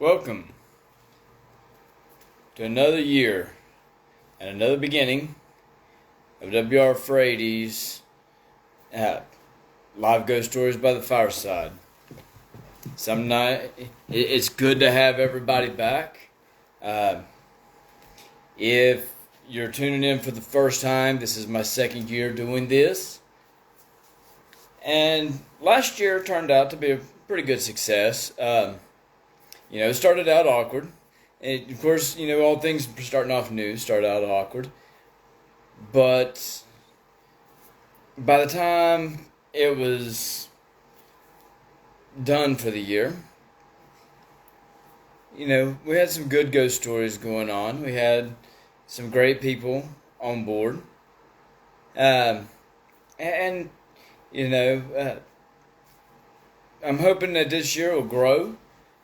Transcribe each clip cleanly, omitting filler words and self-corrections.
Welcome to another year and another beginning of W.R. Frady's uh, live ghost stories by the Fireside. Some night, it's good to have everybody back. Uh, if you're tuning in for the first time, this is my second year doing this. And last year turned out to be a pretty good success. It started out awkward. And of course, all things starting off new start out awkward. But by the time it was done for the year, we had some good ghost stories going on. We had some great people on board. Um, and, you know, uh, I'm hoping that this year will grow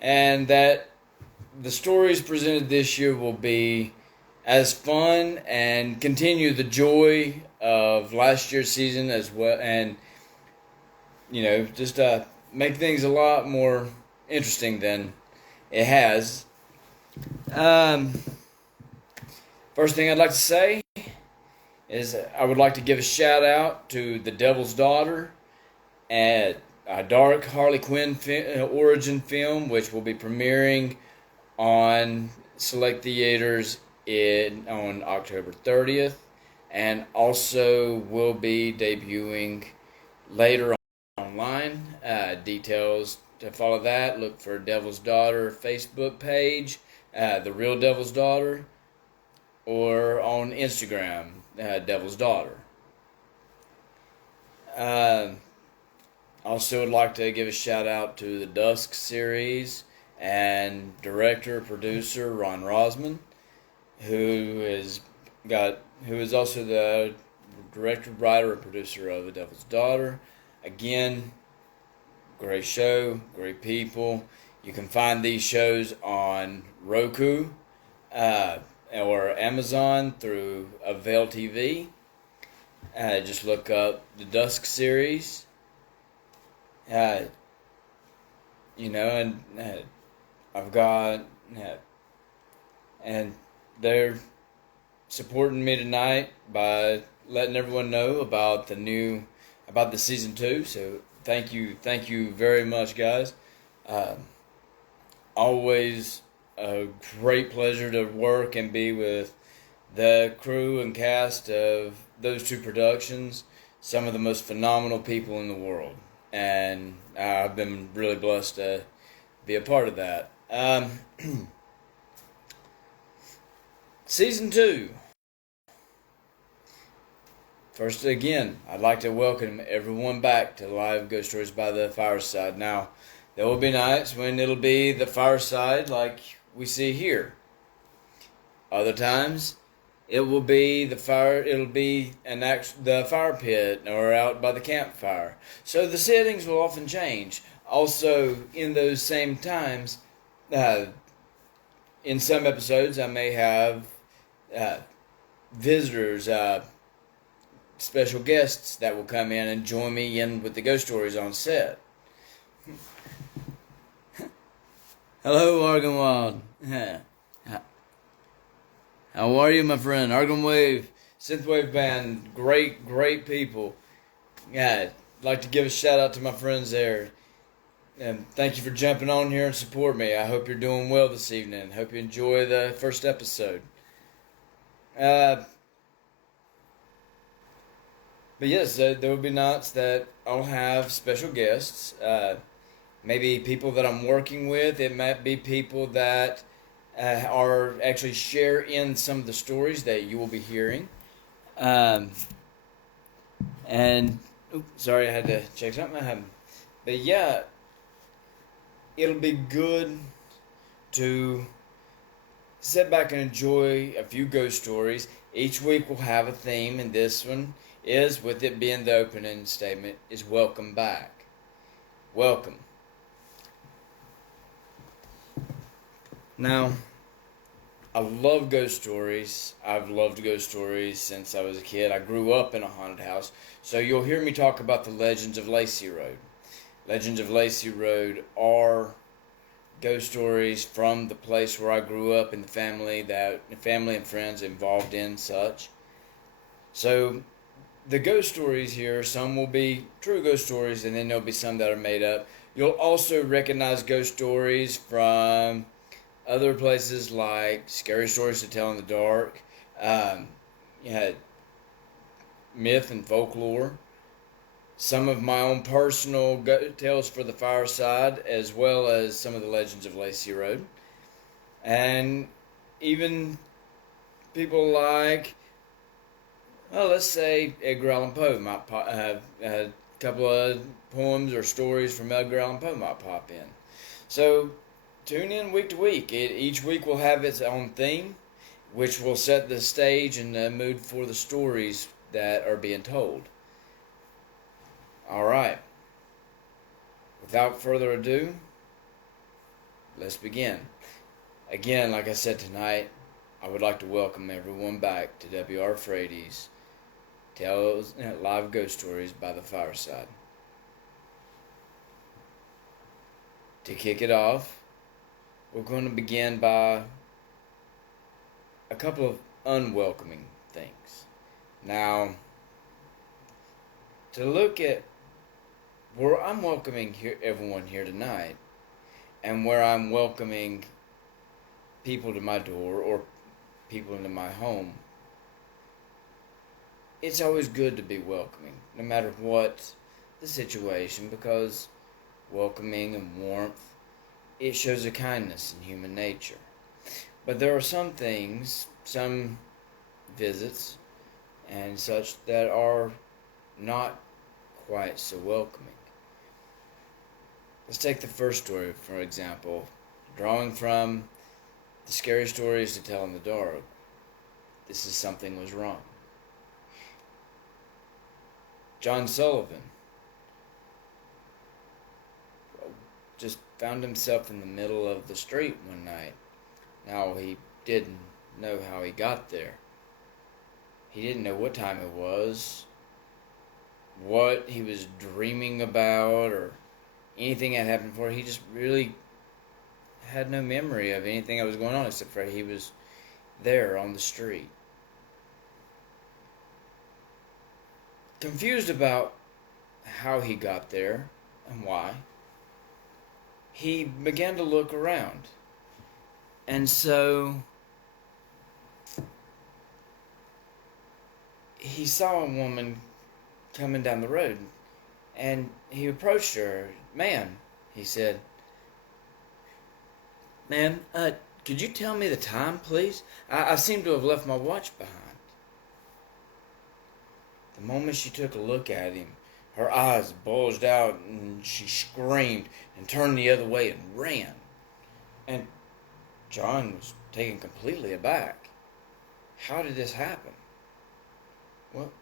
and that the stories presented this year will be as fun and continue the joy of last year's season as well, and just make things a lot more interesting than it has. Um, First thing I'd like to say is I would like to give a shout out to The Devil's Daughter at a dark Harley Quinn origin film, which will be premiering on select theaters on October 30th, and also will be debuting later online. Details to follow that, look for Devil's Daughter Facebook page, The Real Devil's Daughter, or on Instagram, Devil's Daughter. Uh, Also would like to give a shout out to the Dusk series and director producer Ron Rosman, who is also the director, writer, and producer of The Devil's Daughter. Again, great show, great people. You can find these shows on Roku uh, or Amazon through Avail TV. Just look up the Dusk series. Uh, and I've got, and they're supporting me tonight by letting everyone know about about the season 2. So thank you very much, guys. Uh, Always a great pleasure to work and be with the crew and cast of those two productions. Some of the most phenomenal people in the world, and I've been really blessed to be a part of that. Season 2. First, again, I'd like to welcome everyone back to Live Ghost Stories by the Fireside. Now, there will be nights when it'll be the fireside like we see here. Other times, it will be the fire. It'll be the fire pit or out by the campfire. So the settings will often change. Also, in those same times, uh, in some episodes, I may have uh, visitors, special guests that will come in and join me in with the ghost stories on set. Hello, Argonwald. How are you, my friend? Argon Wave, Synthwave Band, great people. Yeah, I'd like to give a shout out to my friends there. And thank you for jumping on here and support me. I hope you're doing well this evening. Hope you enjoy the first episode. Uh, but yes, there will be nights that I'll have special guests. Maybe people that I'm working with. It might be people that are actually share in some of the stories that you will be hearing. Um, and sorry, I had to check something. But yeah, it'll be good to sit back and enjoy a few ghost stories. Each week will have a theme, and this one is, with it being the opening statement, is welcome back. Welcome. Now, I love ghost stories. I've loved ghost stories since I was a kid. I grew up in a haunted house, so you'll hear me talk about the Legends of Lacy Road. Legends of Lacy Road are ghost stories from the place where I grew up and the family and friends involved in such. So the ghost stories here, some will be true ghost stories, and then there'll be some that are made up. You'll also recognize ghost stories from other places like Scary Stories to Tell in the Dark, um, you had myth and folklore, some of my own personal tales for the Fireside, as well as some of the Legends of Lacy Road, and even people like, well, let's say Edgar Allan Poe might have a couple of poems or stories from Edgar Allan Poe might pop in. So tune in week to week. Each week will have its own theme, which will set the stage and the mood for the stories that are being told. All right. Without further ado, let's begin. Again, like I said tonight, I would like to welcome everyone back to W.R. Frady's Tales Live Ghost Stories by the Fireside. To kick it off, we're going to begin by a couple of unwelcoming things. Now, to look at where I'm welcoming everyone here tonight, and where I'm welcoming people to my door or people into my home, it's always good to be welcoming, no matter what the situation, because welcoming and warmth, it shows a kindness in human nature. But there are some things, some visits and such, that are not quite so welcoming. Let's take the first story, for example, drawing from the Scary Stories to Tell in the Dark. This is Something Was Wrong. John Sullivan just found himself in the middle of the street one night. Now, he didn't know how he got there. He didn't know what time it was, what he was dreaming about, or anything that happened before. He just really had no memory of anything that was going on, except for he was there on the street. Confused about how he got there and why, he began to look around. And so he saw a woman coming down the road, and he approached her. "Ma'am," he said, "Ma'am, could you tell me the time, please? I seem to have left my watch behind." The moment she took a look at him, her eyes bulged out and she screamed and turned the other way and ran. And John was taken completely aback. How did this happen? Well,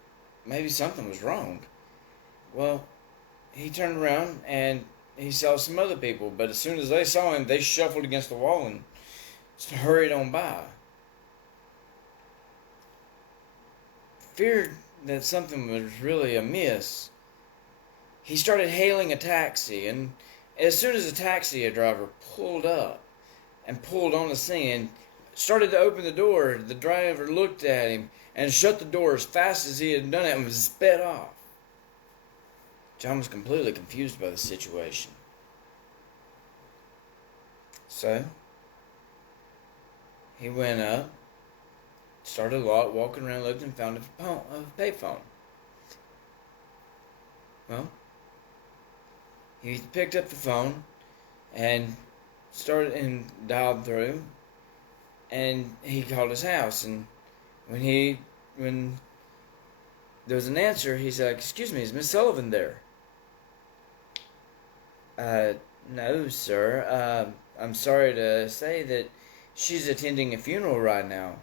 maybe something was wrong. Well, he turned around and he saw some other people, but as soon as they saw him, they shuffled against the wall and hurried on by. Feared that something was really amiss, he started hailing a taxi, and as soon as the taxi driver pulled up and pulled on the scene and started to open the door, the driver looked at him and shut the door as fast as he had done it and was sped off. John was completely confused by the situation. So he went up, started walking around, looked, and found a payphone. Well, he picked up the phone and started and dialed through, and he called his house. And when there was an answer, he said, "Excuse me, is Miss Sullivan there?" No, sir. I'm sorry to say that she's attending a funeral right now.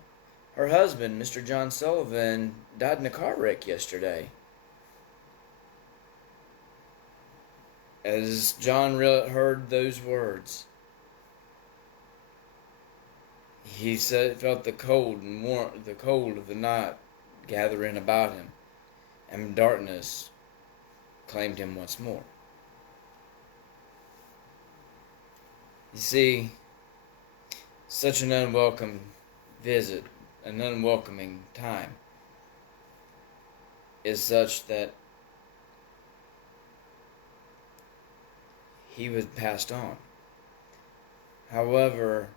Her husband, Mr. John Sullivan, died in a car wreck yesterday." As John heard those words, he felt the cold and the cold of the night gathering about him, and darkness claimed him once more. You see, such an unwelcome visit, an unwelcoming time, is such that he was passed on. However,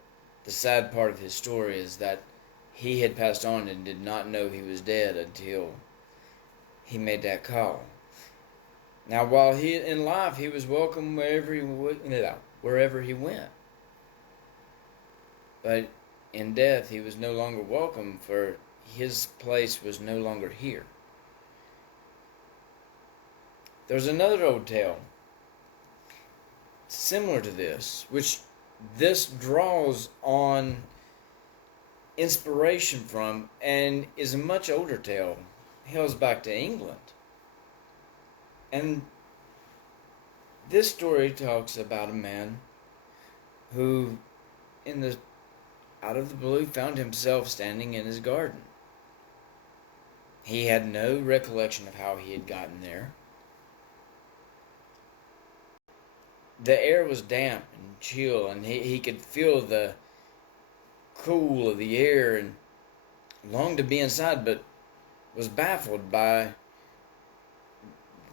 the sad part of his story is that he had passed on and did not know he was dead until he made that call. Now, while he in life, he was welcome wherever he went. But in death, he was no longer welcome, for his place was no longer here. There's another old tale similar to this, which this draws on inspiration from, and is a much older tale, hails back to England. And this story talks about a man who, out of the blue, found himself standing in his garden. He had no recollection of how he had gotten there. The air was damp and chill, and he could feel the cool of the air and longed to be inside, but was baffled by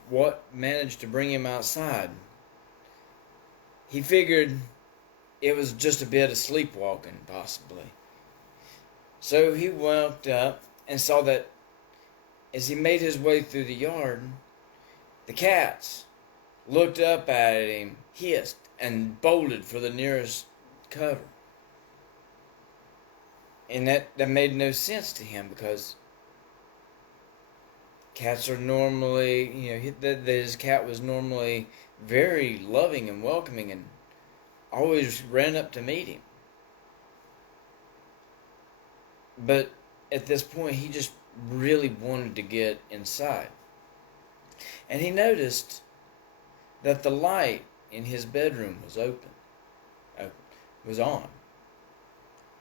what managed to bring him outside. He figured it was just a bit of sleepwalking, possibly. So he walked up and saw that as he made his way through the yard, the cats looked up at him, hissed, and bolted for the nearest cover. And that made no sense to him, because cats are normally, his cat was normally very loving and welcoming and always ran up to meet him. But at this point, he just really wanted to get inside. And he noticed that the light in his bedroom was was on.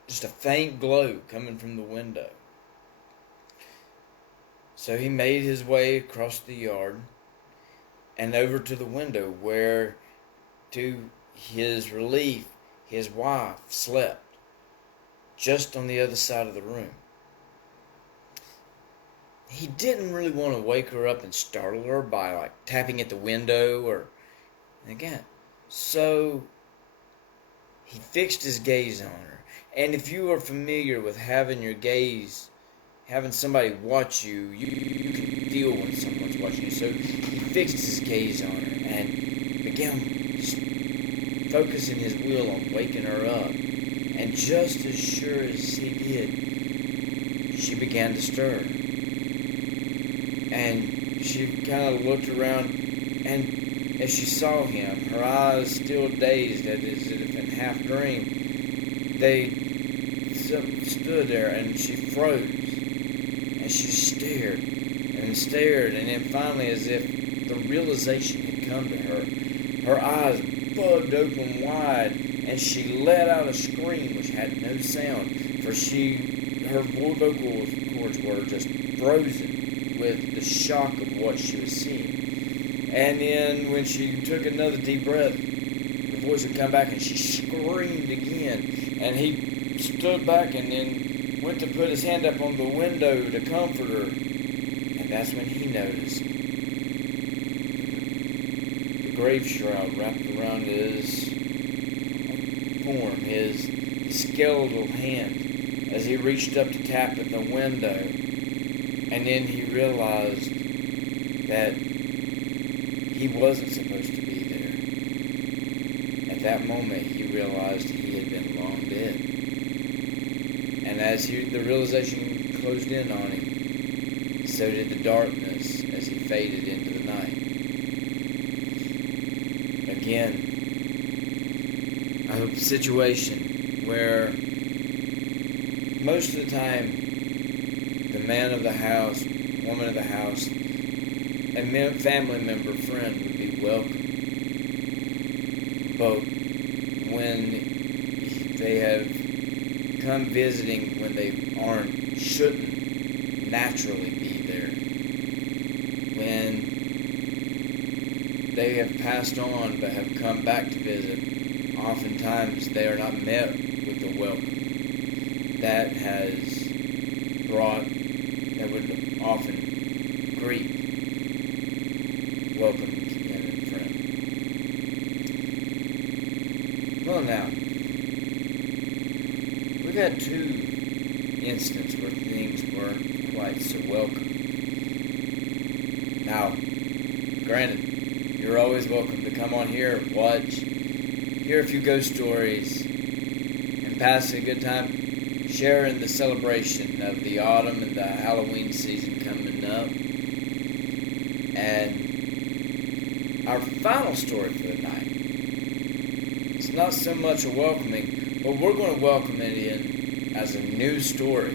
Just a faint glow coming from the window. So he made his way across the yard and over to the window, where, to his relief, his wife slept just on the other side of the room. He didn't really want to wake her up and startle her by tapping at the window or again. So he fixed his gaze on her. And if you are familiar with having somebody watch you, you can feel when someone's watching you. So he fixed his gaze on her and began focusing his will on waking her up. And just as sure as he did, she began to stir. And she kind of looked around, and as she saw him, her eyes still dazed as if in half dream, they stood there, and she froze, and she stared, and then finally, as if the realization had come to her, her eyes bugged open wide, and she let out a scream which had no sound, for her vocal cords were just frozen with the shock of what she was seeing. And then when she took another deep breath, her voice would come back, and she screamed again, and he stood back and then went to put his hand up on the window to comfort her. And that's when he noticed the grave shroud wrapped around his form, his skeletal hand, as he reached up to tap at the window. And then he realized that he wasn't supposed to be there. At that moment, he realized he had been long dead. And as the realization closed in on him, so did the darkness as he faded into the night. Again, a situation where most of the time the man of the house, woman of the house, a family member, friend would be welcome. But when they have come visiting when they shouldn't naturally be there, when they have passed on but have come back to visit, oftentimes they are not met with the welcome that would often greet welcome kin and friend. Well, now, we've had two instances where things weren't quite so welcome. Now, granted, you're always welcome to come on here, watch, hear a few ghost stories, and pass a good time, share in the celebration of the autumn and the Halloween season coming up. And our final story for the night, it's not so much a welcoming, but we're going to welcome it in as a new story.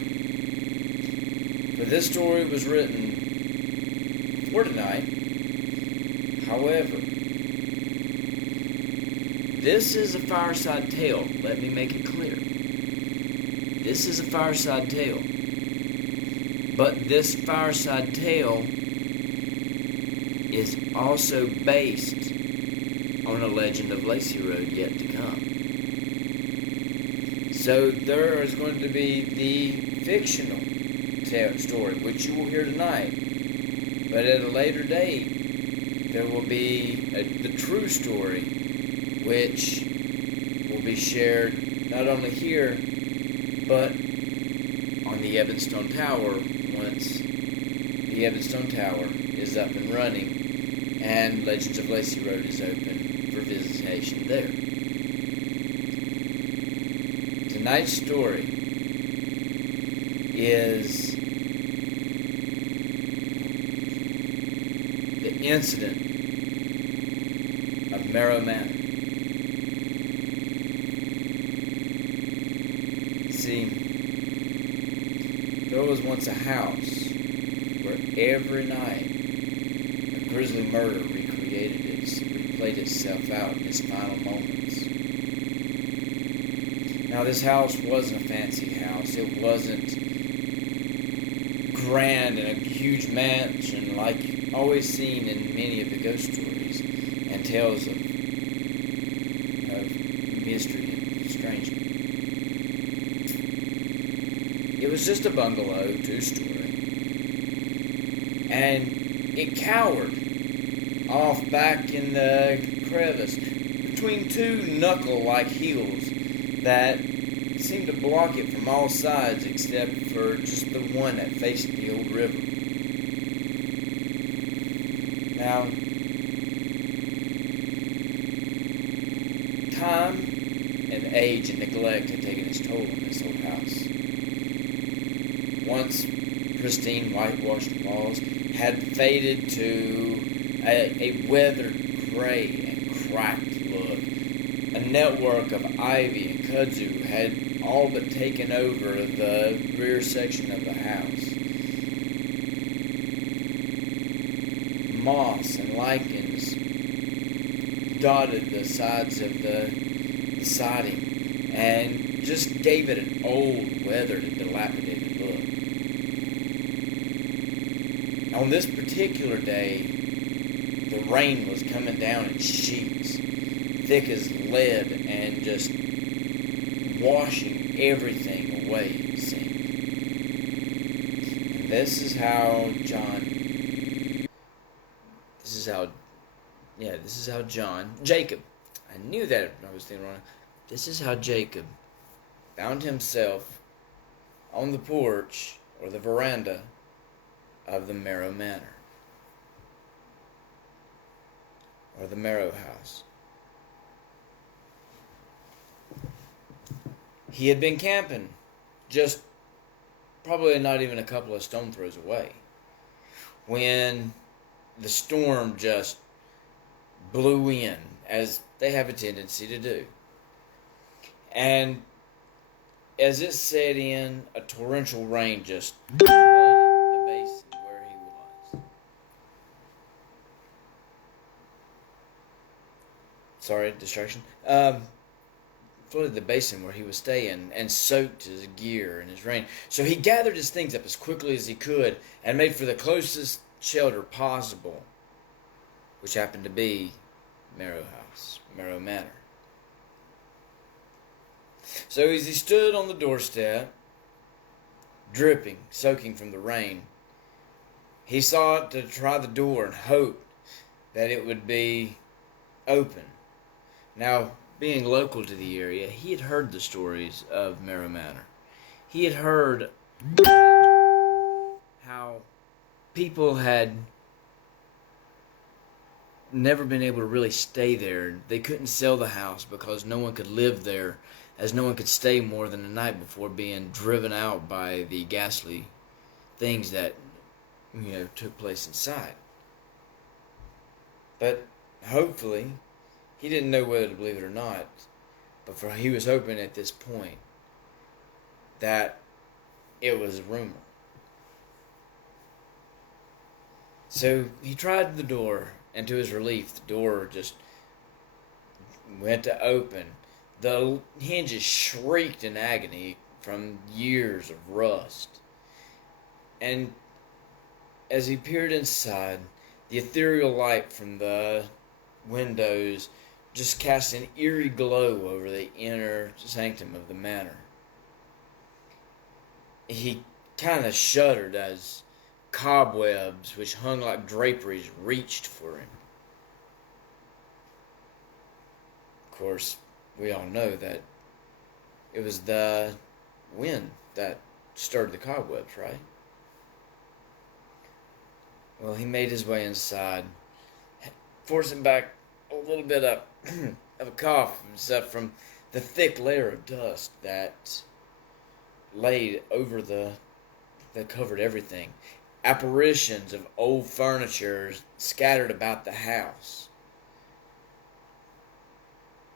For this story was written for tonight. However, this is a fireside tale. Let me make it clear. This is a fireside tale. But this fireside tale is also based on a Legend of Lacy Road yet to come. So there is going to be the fictional story, which you will hear tonight. But at a later date, there will be the true story, which will be shared not only here, but on the Evanstone Tower once the Evanstone Tower is up and running and Legends of Lacy Road is open for visitation there. Tonight's story is the incident of Marrow Manor. See, there was once a house where every night a grisly murder replayed itself out in its final moments. Now, this house wasn't a fancy house. It wasn't grand and a huge mansion like always seen in many of the ghost stories and tales of mystery and strangeness. It was just a bungalow, 2-story, and it cowered off back in the crevice between two knuckle-like hills that seemed to block it from all sides except for just the one that faced the old river. Now, time and age and neglect had taken its toll on this old house. Once pristine whitewashed walls had faded to a weathered gray and cracked look. A network of ivy and kudzu had all but taken over the rear section of the house. Moss and lichens dotted the sides of the siding and just gave it an old, weathered, and dilapidated look. On this particular day, the rain was coming down in sheets, thick as lead, and just washing everything away, it seemed. And this is how Jacob, I knew that I was thinking wrong. This is how Jacob found himself on the porch or the veranda of the Marrow Manor, or the Marrow house. He had been camping just probably not even a couple of stone throws away when the storm just blew in, as they have a tendency to do. And as it set in, a torrential rain just flooded the basin where he was. Sorry, distraction. Flooded the basin where he was staying and soaked his gear and his rain. So he gathered his things up as quickly as he could and made for the closest shelter possible, which happened to be Marrow Manor. So as he stood on the doorstep, dripping, soaking from the rain, he sought to try the door and hoped that it would be open. Now, being local to the area, he had heard the stories of Marrow Manor. He had heard how people had never been able to really stay there. They couldn't sell the house because no one could live there, as no one could stay more than a night before being driven out by the ghastly things that took place inside. But hopefully, he didn't know whether to believe it or not, but he was hoping at this point that it was a rumor. So he tried the door, and to his relief, the door just went to open. The hinges shrieked in agony from years of rust. And as he peered inside, the ethereal light from the windows just cast an eerie glow over the inner sanctum of the manor. He kind of shuddered as cobwebs which hung like draperies reached for him. Of course, we all know that it was the wind that stirred the cobwebs, right? Well, he made his way inside, forcing back a little bit of a cough from the thick layer of dust that laid over that covered everything. Apparitions of old furniture scattered about the house,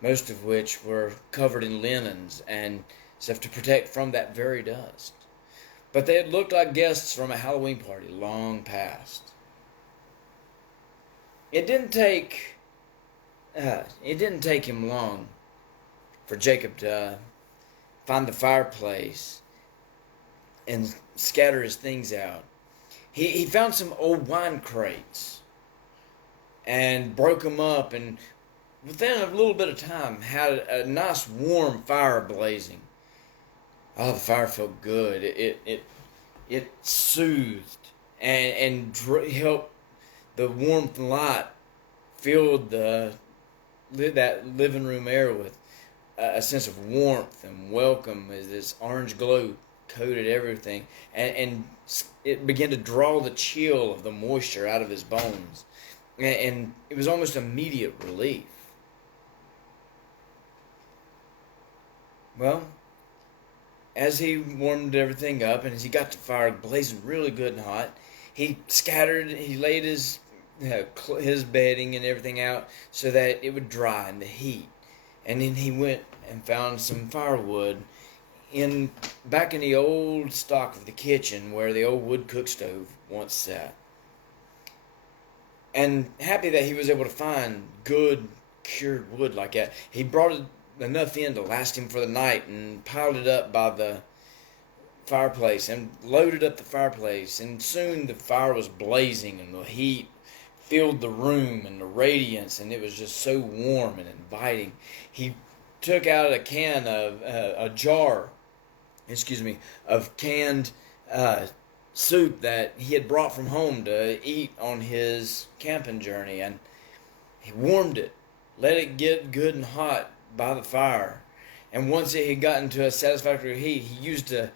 most of which were covered in linens and stuff to protect from that very dust. But they had looked like guests from a Halloween party long past. It didn't take him long for Jacob to find the fireplace and scatter his things out. He found some old wine crates and broke them up, and within a little bit of time had a nice warm fire blazing. Oh, the fire felt good. It soothed and helped. The warmth and light filled that living room air with a sense of warmth and welcome as this orange glow coated everything, and it began to draw the chill of the moisture out of his bones, and it was almost immediate relief. Well, as he warmed everything up and as he got the fire blazing really good and hot, he laid his bedding and everything out so that it would dry in the heat. And then he went and found some firewood back in the old stock of the kitchen where the old wood cook stove once sat. And happy that he was able to find good cured wood like that, he brought enough in to last him for the night and piled it up by the fireplace and loaded up the fireplace, and soon the fire was blazing and the heat filled the room and the radiance, and it was just so warm and inviting. He took out a jar of canned soup that he had brought from home to eat on his camping journey, and he warmed it, let it get good and hot by the fire, and once it had gotten to a satisfactory heat, he used a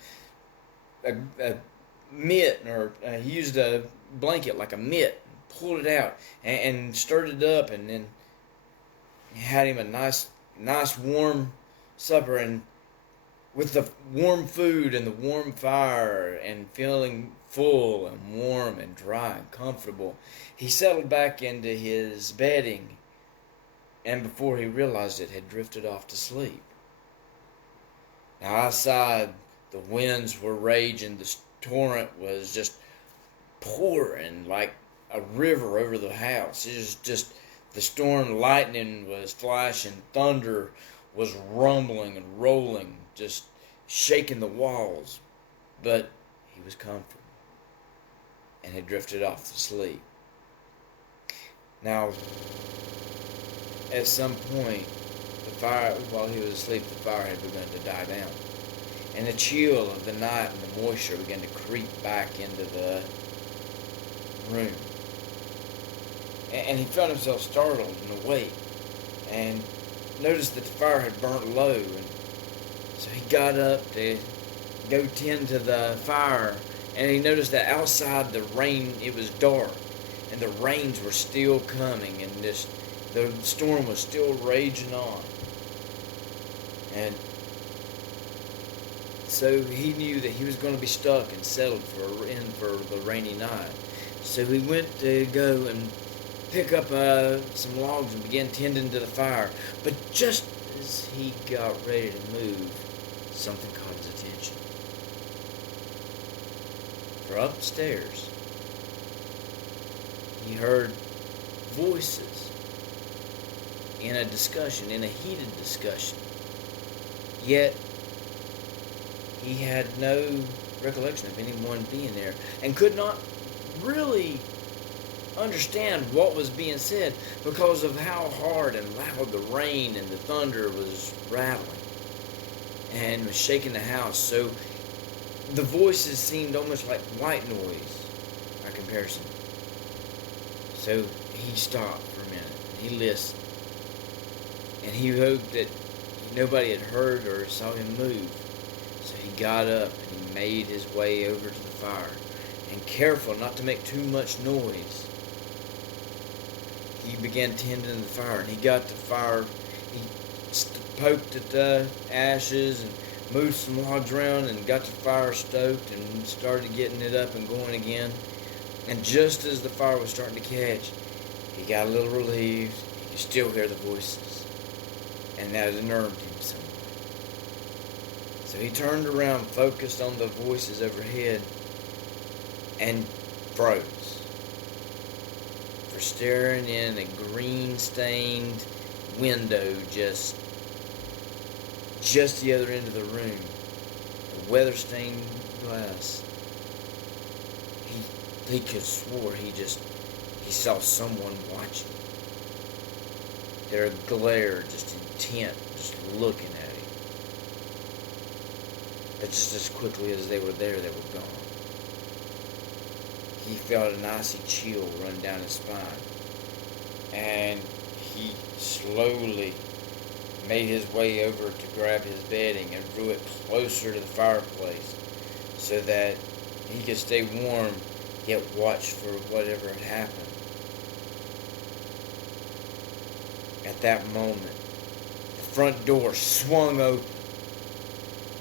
mitt, or he used a blanket like a mitt, pulled it out and stirred it up, and then he had him a nice warm supper, and with the warm food and the warm fire and feeling full and warm and dry and comfortable, he settled back into his bedding, and before he realized it, had drifted off to sleep. Now outside, the winds were raging, the torrent was just pouring like a river over the house. It was just, the storm lightning was flashing, thunder was rumbling and rolling, just shaking the walls. But he was comfortable and had drifted off to sleep. Now, at some point, the fire, while he was asleep, the fire had begun to die down. And the chill of the night and the moisture began to creep back into the room. And he found himself startled and awake, and noticed that the fire had burnt low, and so he got up to go tend to the fire, and he noticed that outside the rain, it was dark, and the rains were still coming, and the storm was still raging on. And so he knew that he was going to be stuck and settled for the rainy night. So he went to go and pick up some logs and began tending to the fire. But just as he got ready to move, something caught his attention. For upstairs, he heard voices in a discussion, in a heated discussion. Yet, he had no recollection of anyone being there, and could not really understand what was being said because of how hard and loud the rain and the thunder was rattling and was shaking the house. So the voices seemed almost like white noise by comparison. So he stopped for a minute. He listened, and he hoped that nobody had heard or saw him move. So he got up and he made his way over to the fire, and careful not to make too much noise, he began tending the fire. And he got the fire, he poked at the ashes and moved some logs around and got the fire stoked and started getting it up and going again. And just as the fire was starting to catch, he got a little relieved. He could still hear the voices, and that unnerved him somewhat. So he turned around, focused on the voices overhead, and froze. For staring in a green-stained window just the other end of the room, a weather-stained glass. He could have swore he saw someone watching. Their glare just intent, just looking at him. But just as quickly as they were there, they were gone. He felt an icy chill run down his spine, and he slowly made his way over to grab his bedding and drew it closer to the fireplace so that he could stay warm yet watch for whatever had happened. At that moment, the front door swung open.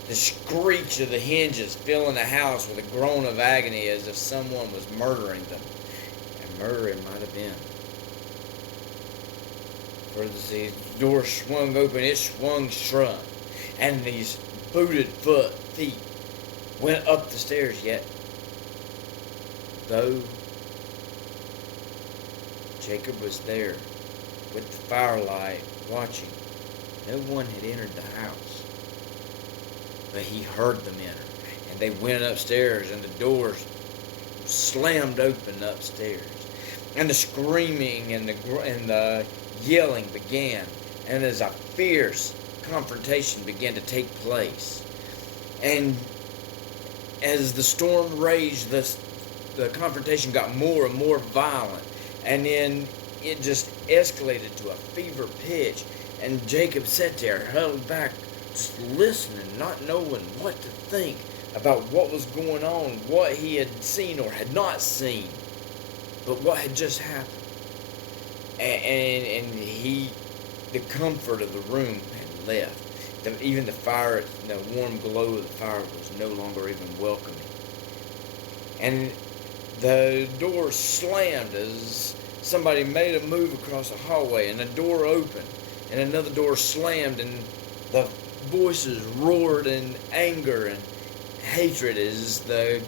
The screech of the hinges filling the house with a groan of agony as if someone was murdering them. And murder it might have been. For as the door swung open, it swung shut, and these booted feet went up the stairs, yet though Jacob was there with the firelight watching, no one had entered the house. But he heard them enter, and they went upstairs, and the doors slammed open upstairs, and the screaming and the yelling began, and as a fierce confrontation began to take place. And as the storm raged, the confrontation got more and more violent, and then it just escalated to a fever pitch, and Jacob sat there, held back, just listening, not knowing what to think about what was going on, what he had seen or had not seen, but what had just happened. And the comfort of the room had left. Even the fire, the warm glow of the fire was no longer even welcoming. And the door slammed as somebody made a move across the hallway, and a door opened, and another door slammed, and the voices roared in anger and hatred as the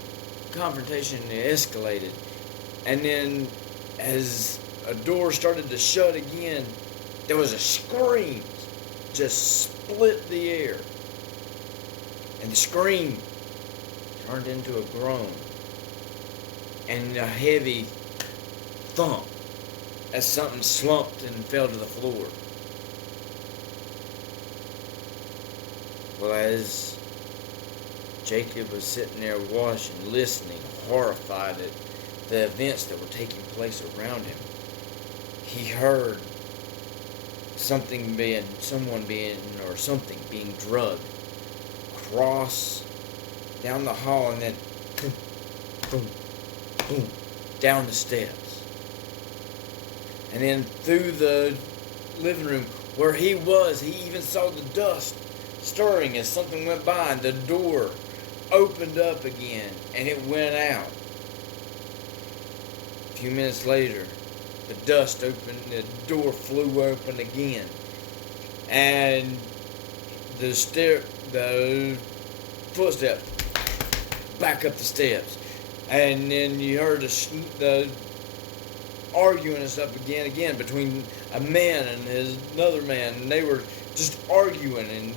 confrontation escalated. And then as a door started to shut again, there was a scream, just split the air. And the scream turned into a groan and a heavy thump as something slumped and fell to the floor. Well, as Jacob was sitting there watching, listening, horrified at the events that were taking place around him, he heard something being drugged across down the hall and then boom, boom, boom, down the steps. And then through the living room where he was, he even saw the dust stirring as something went by and the door opened up again and it went out. A few minutes later, the dust opened, the door flew open again, and the footsteps back up the steps, and then you heard the arguing and stuff again between a man and another man, and they were just arguing, and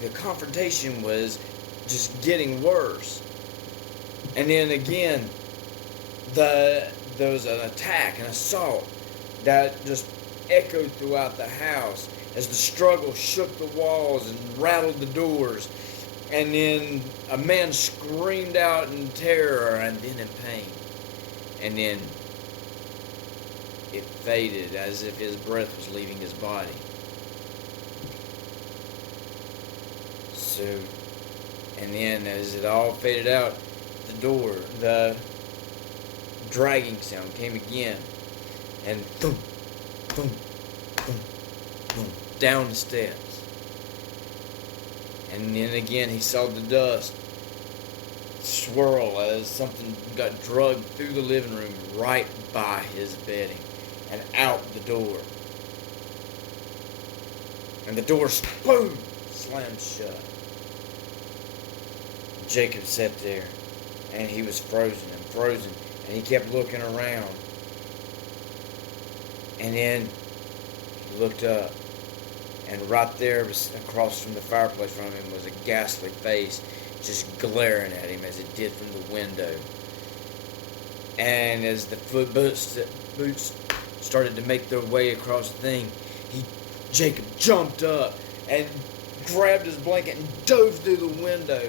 the confrontation was just getting worse. And then again, there was an attack, an assault that just echoed throughout the house as the struggle shook the walls and rattled the doors. And then a man screamed out in terror and then in pain. And then it faded as if his breath was leaving his body. So, and then as it all faded out, the dragging sound came again, and thump, thump, thump, thump, down the steps. And then again he saw the dust swirl as something got dragged through the living room right by his bedding and out the door. And the door, boom, slammed shut. Jacob sat there, and he was frozen, and he kept looking around. And then he looked up, and right there across from the fireplace from him was a ghastly face just glaring at him as it did from the window. And as the boots started to make their way across the thing, Jacob jumped up and grabbed his blanket and dove through the window,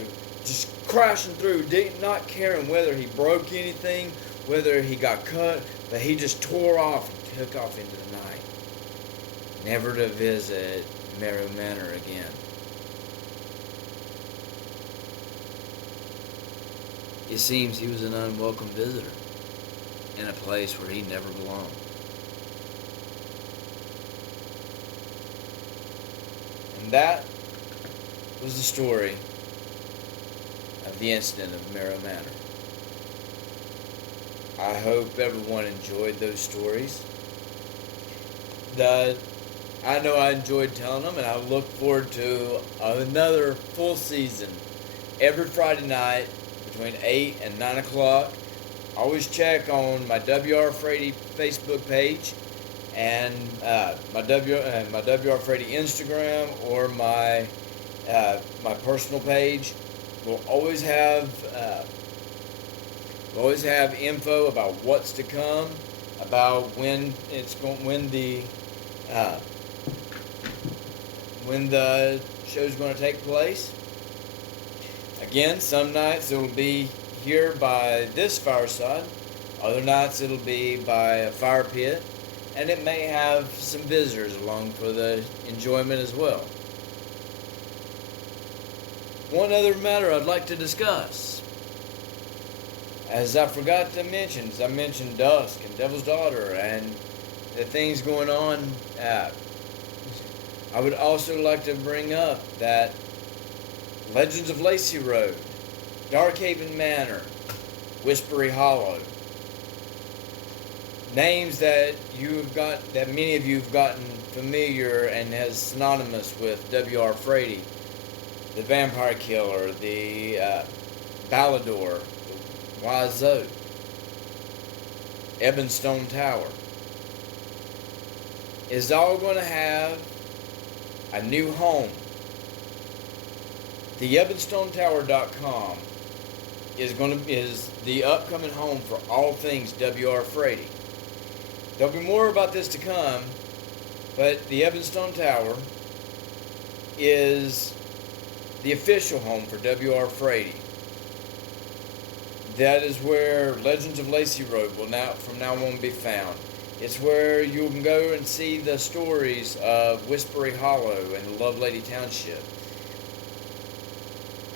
just crashing through, not caring whether he broke anything, whether he got cut, but he just tore off and took off into the night, never to visit Marrow Manor again. It seems he was an unwelcome visitor in a place where he never belonged. And that was the story of the incident of Marrow Manor. I hope everyone enjoyed those stories. I know I enjoyed telling them, and I look forward to another full season every Friday night between 8 and 9 o'clock. Always check on my WR Frady Facebook page and my WR Frady Instagram or my personal page. We'll always have info about what's to come, about when the show's going to take place. Again, some nights it will be here by this fireside, other nights it'll be by a fire pit, and it may have some visitors along for the enjoyment as well. One other matter I'd like to discuss. As I forgot to mention, I mentioned Dusk and Devil's Daughter and the things going on. I would also like to bring up that Legends of Lacy Road, Darkhaven Manor, Whispery Hollow, names that many of you have gotten familiar and as synonymous with W.R. Frady, the Vampire Killer, the Ballador, the Wise Oak, Ebonstone Tower, is all going to have a new home. The EbonstoneTower.com is the upcoming home for all things W.R. Frady. There'll be more about this to come, but the Ebonstone Tower is the official home for W.R. Frady. That is where Legends of Lacy Road will from now on be found. It's where you can go and see the stories of Whispery Hollow and the Lovelady Township.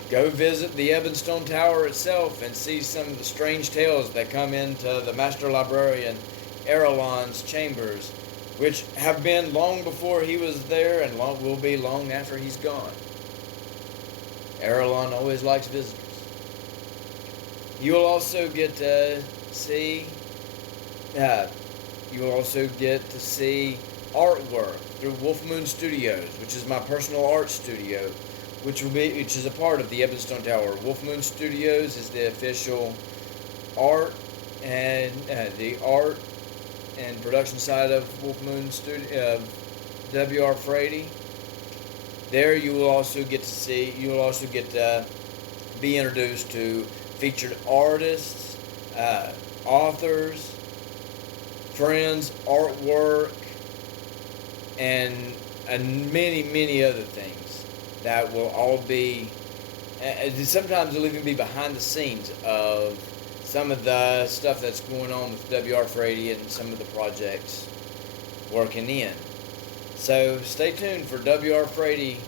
Go visit the Evanstone Tower itself and see some of the strange tales that come into the Master Librarian Erelon's chambers, which have been long before he was there and will be long after he's gone. Erelon always likes visitors. You will also get to see artwork through Wolfmoon Studios, which is my personal art studio, which is a part of the Evanstone Tower. Wolfmoon Studios is the official art and production side of Wolfmoon Studio, W.R. Frady. There you will also get to be introduced to featured artists, authors, friends, artwork, and many, many other things that will all be, sometimes it'll even be behind the scenes of some of the stuff that's going on with W.R. Frady and some of the projects working in. So stay tuned for W.R. Frady,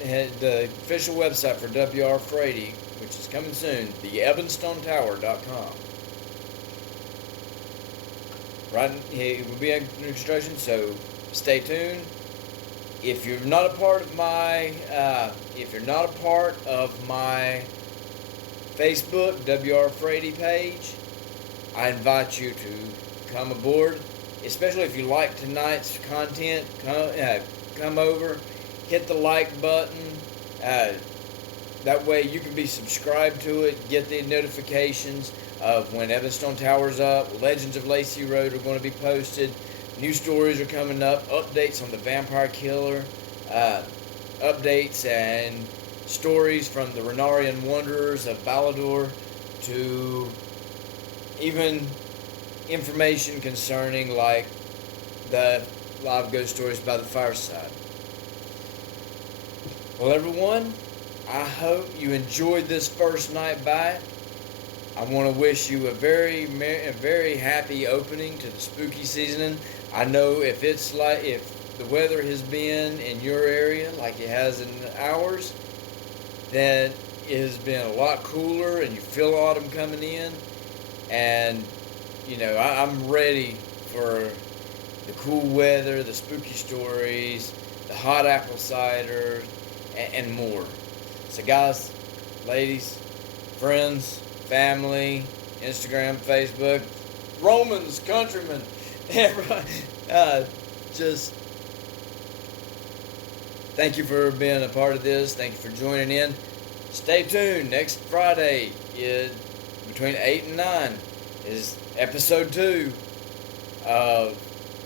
the official website for W.R. Frady, which is coming soon, theevanstonetower.com. Right, it will be in construction, so stay tuned. If you're not a part of my, Facebook W.R. Frady page, I invite you to come aboard. Especially if you like tonight's content, come over, hit the like button. That way you can be subscribed to it, get the notifications of when Evanstone Tower's up, Legends of Lacy Road are going to be posted, new stories are coming up, updates on the Vampire Killer, updates and stories from the Renarian Wanderers of Balador, to even information concerning like the live ghost stories by the Fireside. Well, everyone, I hope you enjoyed this first night back. I want to wish you a very happy opening to the spooky season. I know if the weather has been in your area like it has in ours, then it has been a lot cooler and you feel autumn coming in. And I'm ready for the cool weather, the spooky stories, the hot apple cider, and more. So guys, ladies, friends, family, Instagram, Facebook, Romans, countrymen, everybody, just thank you for being a part of this. Thank you for joining in. Stay tuned. Next Friday, between 8 and 9, is episode 2 of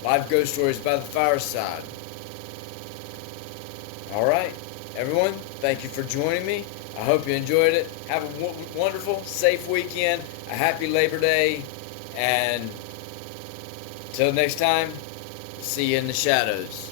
Live Ghost Stories by the Fireside. Alright, everyone, thank you for joining me. I hope you enjoyed it. Have a wonderful, safe weekend, a happy Labor Day, and until next time, see you in the shadows.